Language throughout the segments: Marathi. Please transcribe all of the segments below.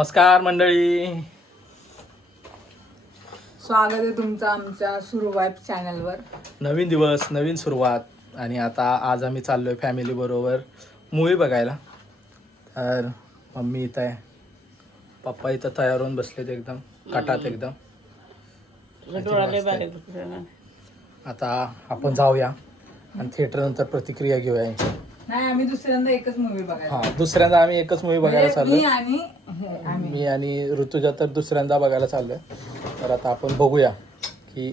नमस्कार मंडळी, स्वागत आहे तुमचं आमच्या सुरुवात चॅनलवर. नवीन दिवस नवीन सुरुवात. आणि आता आज आम्ही चाललोय फॅमिली बरोबर मूवी बघायला. तर मम्मी इथं आहे, पप्पा इथं तयार होऊन बसलेत एकदम कटात एकदम. आता आपण जाऊया आणि थिएटर नंतर प्रतिक्रिया घेऊया यांची. नाही, आम्ही दुसऱ्यांदा एकच मूवी बघायला. हा, दुसऱ्यांदा आम्ही एकच मूवी बघायला चाललोय. मी आणि ऋतुजा तर दुसऱ्यांदा बघायला चाललोय. तर आता आपण बघूया की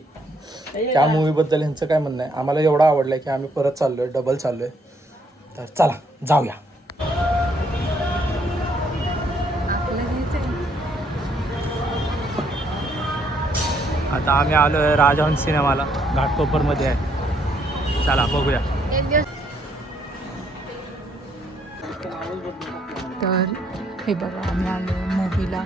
त्या मूवीबद्दल ह्यांचं काय म्हणणं आहे. आम्हाला एवढा आवडलाय की आम्ही परत चाललोय, डबल चाललोय. तर चला जाऊया. आता आम्ही आलोय राजहंस सिनेमाला, घाटकोपरमध्ये आहे. चला बघूया. तर हे बघा, आम्ही आलो मूवीला.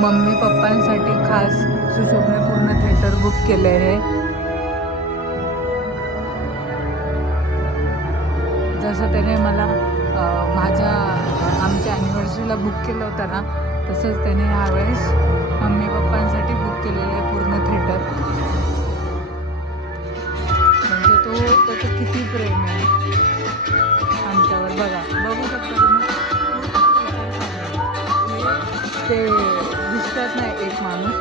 मम्मी पप्पांसाठी खास सुशोभनेपूर्ण थिएटर बुक केलं आहे. जसं त्याने मला आमच्या ॲनिव्हर्सरीला बुक केलं होतं ना, तसंच त्याने ह्यावेळेस मम्मी पप्पांसाठी बुक केलेलं आहे पूर्ण थिएटर. म्हणजे त्याचं किती प्रेम आहे आमच्यावर. बघू शकता तुम्ही. ते दिसतात नाही एक माणूस,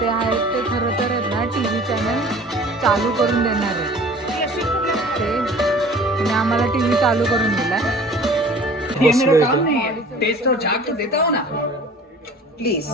ते आहेत ते खरं तर आहेत ना टी व्ही चॅनल चालू करून देणार आहे. ते आम्हाला टी व्ही चालू करून दिलाय. टेस्ट और झाग तो देता हो ना प्लीज.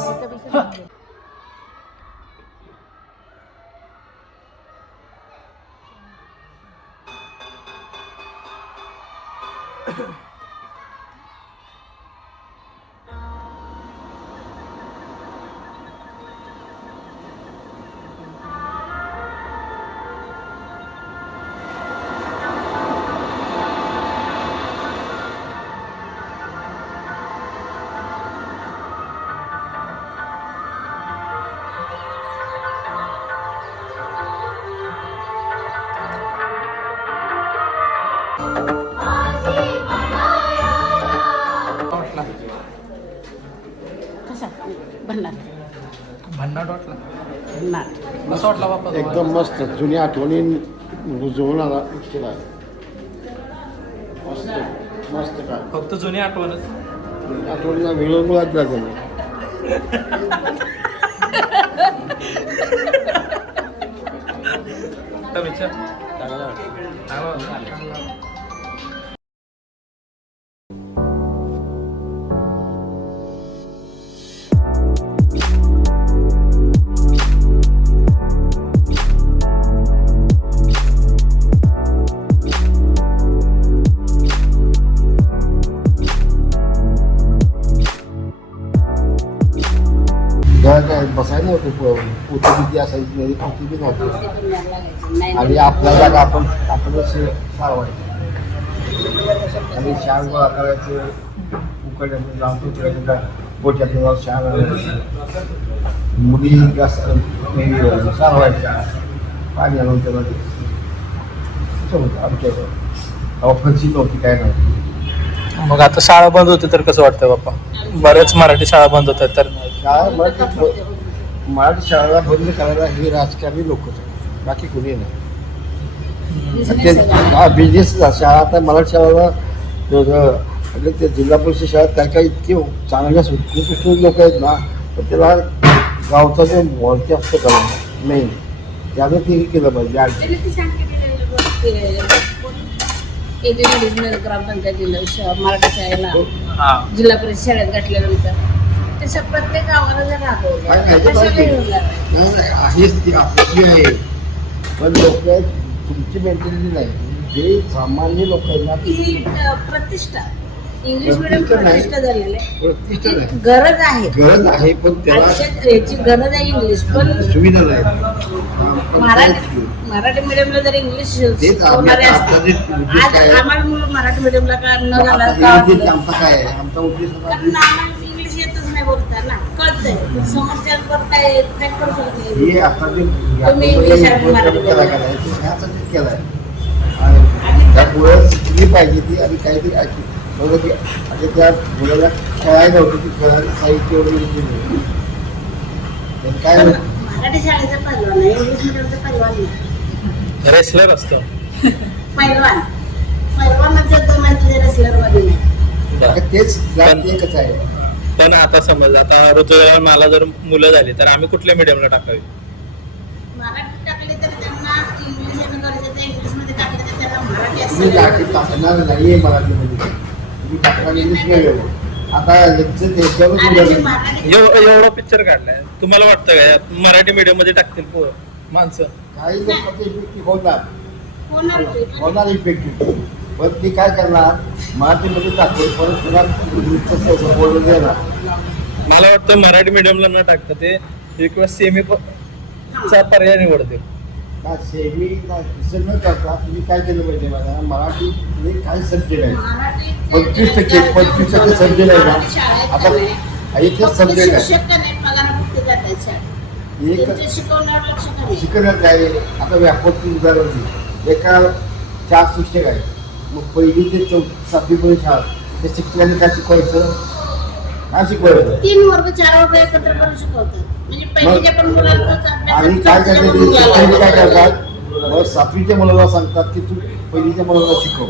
भन्नाट वाटला. कसं वाटला बाप्पा? एकदम मस्त, जुन्या आठवणी रुजवून आला केला. मस्त मस्त. काय फक्त जुनी आठवणच. आठवणीला विळंबुळात जाते ना. विचार काय बसायला नव्हतं, पोती भीती असायची नाही, पोती बी नव्हती. आणि आपल्या जागा आपणच सारवायचं आणि शान गोळा करायचं. उकडल्याचं लावतो तिकडे गोट्यात शान मुली सारवायच्या, पाणी आणून त्याला होतं आमच्याकडं. फरशी नव्हती, काय नव्हती. मग आता शाळा बंद होते तर कसं वाटतं बाप्पा? बरेच मराठी शाळा बंद होत आहेत. तर शाळा मराठी शाळेला बंद करायला हे राजकारणी लोकच आहेत, बाकी कोणी नाही. हा बिझनेस शाळा. आता मराठी शाळेला ते जिल्हा परिषद शाळेत काय इतके चांगल्या उत्कृष्ट लोक आहेत ना, पण त्याला गावचा जो वळते असतं करायला मेन, त्यानं ते केलं पाहिजे. ग्रामपंचायतीला मराठी शाळेला जिल्हा परिषद शाळेत घातल्यानंतर तसं प्रत्येक गावाला जर आहेच ती आपली आहे. पण लोक तुमची मेंटॅलिटी नाही, जे सामान्य लोक आहेत ना ती प्रतिष्ठा. इंग्लिश मिडियम प्रतिष्ठा झालेली प्रतिष्ठा नाही. गरज आहे, गरज आहे, पण त्याला याची गरज आहे इंग्लिश. पण सुविधा नाही. मराठी मिडियमला जर इंग्लिश शिकवणारे असते, आज आम्हाला मुलं मराठी मिडियमला का न घालायला आमचा काय आहे, आमचा उद्देश कारण आम्हाला इंग्लिश येतच नाही बोलता ना, कळतंय. समस्यांवर काय करू शकते हे आता तुम्ही इंग्लिश आणि मराठी केलाय. आणि मुलं शिकली पाहिजे ती आणि काहीतरी ऐकली बघा की आता त्या मुलाला कळायला नव्हतं की कळायला साहित्य वगैरे दिलं. तर काय पण मराठी शाळेचा पहिलवान आहे, इंग्लिश मिडियमचा पहिलवान नाही. रेसलर असतो. पहिलवान पहिलवानाचा तो माहिती रेसलर मध्ये नाही. बरं. तेच जात एकच आहे. पण आता समज आता ऋतुजा मला जर मुलं झाली तर आम्ही कुठल्या मीडियमला टाकावी? मराठी टाकले तर त्यांना इंग्लिश येणं गरजेचं आहे, इंग्लिशमध्ये टाकले तर त्यांना मराठी तुम्ही असेल. टाकणार नाहीये मराठीमध्ये, तुम्ही टाकणार इंग्लिश वेगळं. आता याचं त्याच्यावरच आणि मुलं जे नाही. मराठी एवढं पिक्चर काढलाय, तुम्हाला वाटतं का मराठी मीडियम मध्ये टाकतील माणसं? काही लोक इफेक्टिव्ह होणार होणार की? होणार इफेक्टिव्ह, पण ते काय करणार मराठीमध्ये टाकून परत तुला इंग्लिशचं बोलून देणार. मला वाटतं मराठी मीडियमला न टाकता ते एक किंवा सेमी चा पर्याय निवडतील. ना सेमी ना तसं न करता तुम्ही काय केलं पाहिजे मला मराठी काही सब्जेक्ट आहे मराठी 25% सब्जेक्ट आहे ना. आता एकच सब्जेक्ट आहे, शिक्षक का नाही पगार मुक्ती करतात शाळेत. एक त्यांचे शिकवण्यावर लक्ष कमी. शिकवण्यात काय आता व्यापक उदाहरण दिली. एका 4 शिक्षक आहेत, मग पहिली ते 7वीपर्यंत शाळा त्या शिक्षकांनी काय शिकवायचं, काय शिकवायचं 3 वर्ग 4 वर्ग एकत्र करून शिकवतात. म्हणजे पहिलीच्या पण मुलांचाच अभ्यास आणि काय चौथीच्या करतात पण ते शिक्षक काय मुलांचा करतात मग 7वीच्या मुलाला सांगतात की तू पहिलीच्या मुलाला शिकव.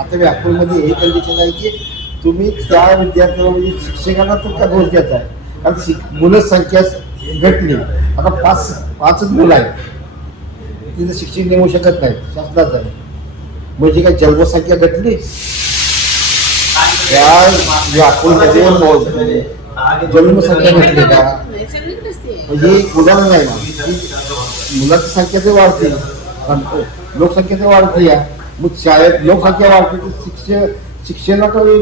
आता व्यापकमध्ये हे कंडिशन आहे की तुम्ही त्या विद्यार्थ्याला म्हणजे शिक्षकांना तर का दोष देत आहे, कारण मुलं संख्या घटली. आता 5च मुलं आहेत, तिथं शिक्षक नेमू शकत नाही, शासनाचं आहे. म्हणजे काय जन्मसंख्या घटली? त्या व्यापकमध्ये जन्मसंख्या घटली का? नाही, सगळीकडेच ते आहे. म्हणजे उदाहरण नाही ना की मुलाची संख्या तर वाढते, लोकसंख्या तर वाढते या. मग शाळेत लोकसंख्या वाढते तर शिक्षणाकडे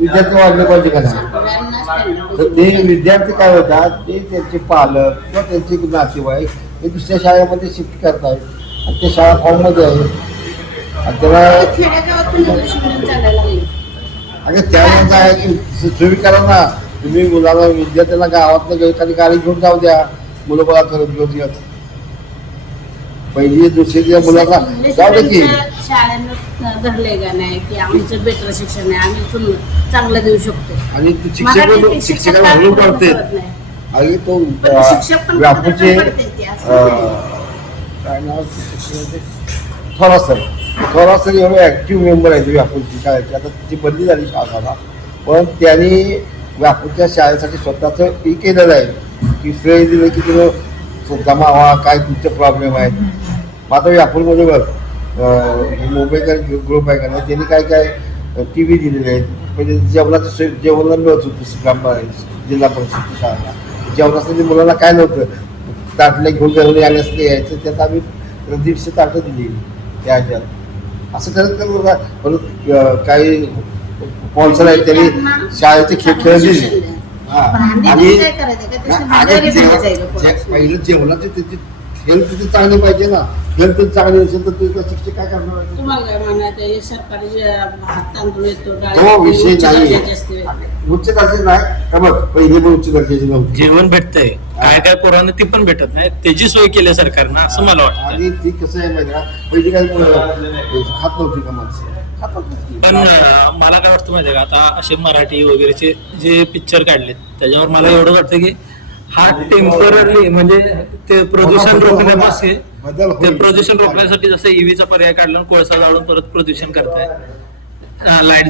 विद्यार्थी वाढले पाहिजे का नाही? सगळ्यांना standard तर ते विद्यार्थी काय होतात ते त्यांचे पालक किंवा त्यांचे नातेवाईक हे दुसऱ्या शाळेमध्ये शिफ्ट करतायत आणि ते शाळा फॉर्ममध्ये आहेत आणि त्याला खेडेगावात पण इंग्लिश मिडियम चालायला लागले. अगं त्यावेळेस आहे की तुम्ही करा ना, तुम्ही मुलाला विद्यार्थ्याला गावातनं एखादी गाडी घेऊन जाऊ द्या, मुलं बघा करत घेऊन येत. पहिली दुसरी मुलाला इंग्लिश जाऊ दे की मिडियमच्या शाळेनं धरले का नाही की आमचं बेटर शिक्षण आहे, आम्ही इथून चांगलं देऊ शकतो. आणि ते मराठी शिक्षकाला हळू काढते. कळत नाही. आणि तो पण शिक्षक पण व्यापूचे पडते ते असं नाही. काय नाव थोरात सर एवढे ॲक्टिव्ह मेंबर आहेत व्यापूरची शाळेची. आता तिची बदली झाली शाळाला, पण त्यांनी व्यापूरच्या शाळेसाठी स्वतःचं हे केलेलं आहे की श्रेय दिलं की तुम्ही जमा व्हा, काय तुमचे प्रॉब्लेम आहेत. मग आता व्यापूरमध्ये बघ मुंबईकर ग्रुप आहे का नाही, त्यांनी काय काय टी व्ही दिलेले आहेत. म्हणजे जेवणाचं जेवणाला मिळत होतं जिल्हा परिषद शाळेला. जेवणासाठी मुलांना काय नव्हतं, ताटले घेऊन घरी आल्यास यायचं, त्यात आम्ही 150 ताटं दिली त्या ह्याच्यात. असं करत करत परत काही स्पॉन्सर आहेत त्यांनी शाळेचे खेळ दिले. आणि काय करायचं का ते शेजारी जायचंय का कोणाचं? पहिलं जेवणाचे त्याची हेल्थ तिथे चांगली पाहिजे ना. हेल्थ चांगली नसेल तर तुझ्या शिक्षक काय करणार? तुम्हाला काय म्हणायचं हे सरकारी जे भात तांदूळ येतो तो विषय उच्च नाही, दर्जाचे असते. उच्च दर्जाचे नाही का बघ, पहिली पण उच्च दर्जाची नव्हती. जेवण भेटतंय, काय काय पोरांना ती पण भेटत नाही, त्याची सोय केली सरकारनं असं मला वाटतं. आणि ती कसं आहे माहिती का, पहिली काय खात नव्हती का माणसं, खात नव्हती. पण मला काय वाटतं माहितीये का, आता असे मराठी वगैरेचे जे पिक्चर काढलेत त्याच्यावर मला एवढं वाटतं की हा टेम्पररी म्हणजे ते प्रदूषण रोखण्यापासून बदल ते होईल. प्रदूषण रोखण्यासाठी जसं ईव्हीचा पर्याय काढला आणि कोळसा जाळून परत प्रदूषण करताय लाईट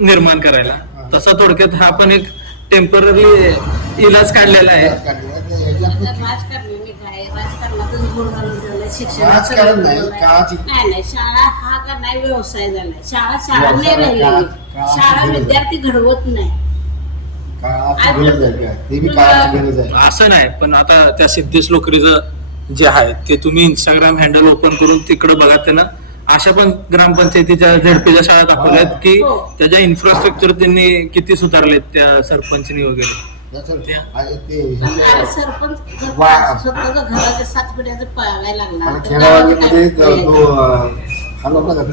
निर्माण करायला, तसा थोडक्यात हा पण एक टेम्पररी इलाज काढलेला आहे. आता राजकारणी काय राजकारणातच गुण घालून ठेवलंय, शिक्षणाचं राजकारण नाही, ठेवलंय. काळाची नाही शाळा हा का नाही व्यवसाय झालाय. शाळा नाही राहिलेली. काळाची शाळा गरज आहे. विद्यार्थी घडवत नाही. काळाची गरज आहे काय, ते बी काळाची गरज आहे. असं नाही, पण आता त्या सिद्धेश लोकरीचं जे आहे ते तुम्ही इंस्टाग्राम हँडल ओपन करून तिकडे बघा, त्यांना अशा पण ग्रामपंचायतीच्या झेडपीच्या शाळा दाखवल्यात की हो. त्याच्या इन्फ्रास्ट्रक्चर त्यांनी किती सुधारलेत त्या सरपंचनी वगैरे. याचं- त्या- आणि ते आणि सरपंच स्वतःचं घराच्या 7 पिढ्याचं पाळायला लागणार. आणि तर खेळावाडीमध्ये गावाला तो खाला होता का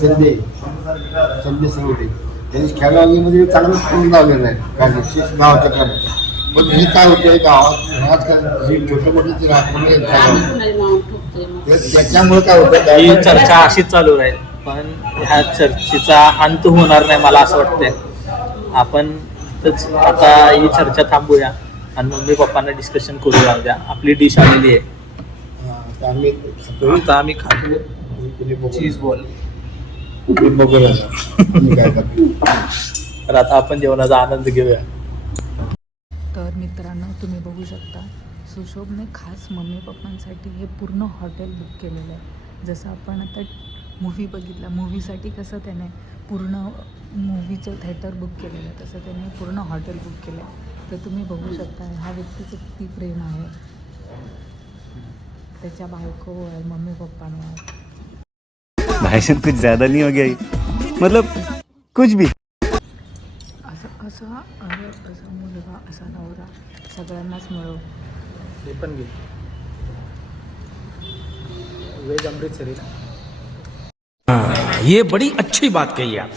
चंदे सवटे, त्यांनी खेळावाडीमध्ये चांगलंच करून लावलेलं आहे गावाच्या क्रमात. पण हे काय होतंय गावात घरात जी छोटे मोठे ते राखून आम्ही कुणाला नाव ठोकतोय मग. त्याच्यामुळे काय ही होतं चर्चा अशीच चालू राहील, पण ह्या चर्चेचा अंत होणार नाही मला असं वाटतंय. आपण आता ही चर्चा थांबूया आणि मम्मी पप्पांना डिस्कशन करूया. उद्या आपली डिश आलेली आहे, आम्ही आता आम्ही खातो चीज बॉल. बघूया काय करतो. तर आता आपण जेवणाचा आनंद घेऊया. तर मित्रांनो, तुम्ही बघू शकता सुशोभने खास मम्मी पप्पांसाठी हे पूर्ण हॉटेल बुक केलेलं आहे. जसं आपण आता मूव्ही बघितला, मूव्हीसाठी कसं त्याने पूर्ण मूव्हीचं थिएटर बुक केलेलं आहे, तसं त्याने पूर्ण हॉटेल बुक केलं आहे. तर तुम्ही बघू शकता ह्या व्यक्तीचं किती प्रेम आहे त्याच्या बायकोवर, मम्मी पप्पांवर. भाईसाहब कुछ ज्यादा नहीं हो गया ये? मतलब कुछ भी. असा मुलगा, असा नवरा सगळ्यांनाच मिळो. हे पण घे वेज अमृतसरी. ये बड़ी अच्छी बात कही आप.